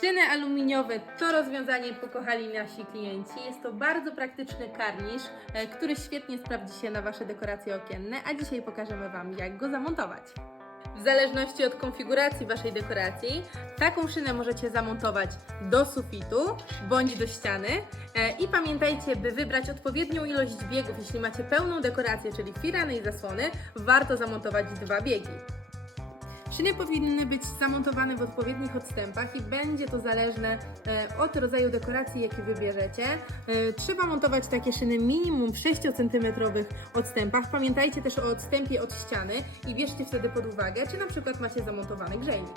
Szyny aluminiowe to rozwiązanie pokochali nasi klienci. Jest to bardzo praktyczny karnisz, e, który świetnie sprawdzi się na Wasze dekoracje okienne, a dzisiaj pokażemy Wam, jak go zamontować. W zależności od konfiguracji Waszej dekoracji, taką szynę możecie zamontować do sufitu bądź do ściany. E, I pamiętajcie, by wybrać odpowiednią ilość biegów, jeśli macie pełną dekorację, czyli firany i zasłony, warto zamontować dwa biegi. Szyny powinny być zamontowane w odpowiednich odstępach i będzie to zależne e, od rodzaju dekoracji, jakie wybierzecie. E, Trzeba montować takie szyny minimum w 6 cm odstępach. Pamiętajcie też o odstępie od ściany i bierzcie wtedy pod uwagę, czy na przykład macie zamontowany grzejnik.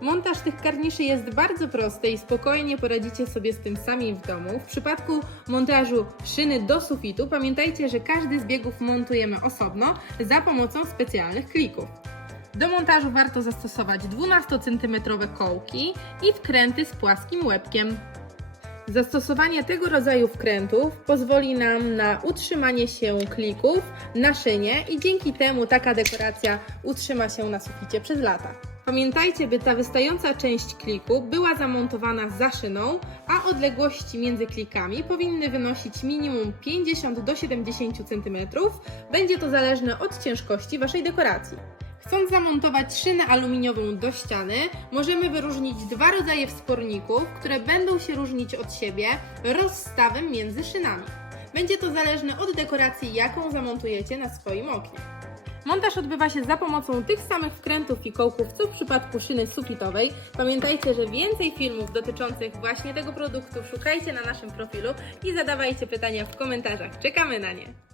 Montaż tych karniszy jest bardzo prosty i spokojnie poradzicie sobie z tym sami w domu. W przypadku montażu szyny do sufitu pamiętajcie, że każdy z biegów montujemy osobno za pomocą specjalnych klików. Do montażu warto zastosować 12 cm kołki i wkręty z płaskim łebkiem. Zastosowanie tego rodzaju wkrętów pozwoli nam na utrzymanie się klików na szynie i dzięki temu taka dekoracja utrzyma się na suficie przez lata. Pamiętajcie, by ta wystająca część kliku była zamontowana za szyną, a odległości między klikami powinny wynosić minimum 50 do 70 cm. Będzie to zależne od ciężkości Waszej dekoracji. Chcąc zamontować szynę aluminiową do ściany, możemy wyróżnić dwa rodzaje wsporników, które będą się różnić od siebie rozstawem między szynami. Będzie to zależne od dekoracji, jaką zamontujecie na swoim oknie. Montaż odbywa się za pomocą tych samych wkrętów i kołków, co w przypadku szyny sufitowej. Pamiętajcie, że więcej filmów dotyczących właśnie tego produktu szukajcie na naszym profilu i zadawajcie pytania w komentarzach. Czekamy na nie!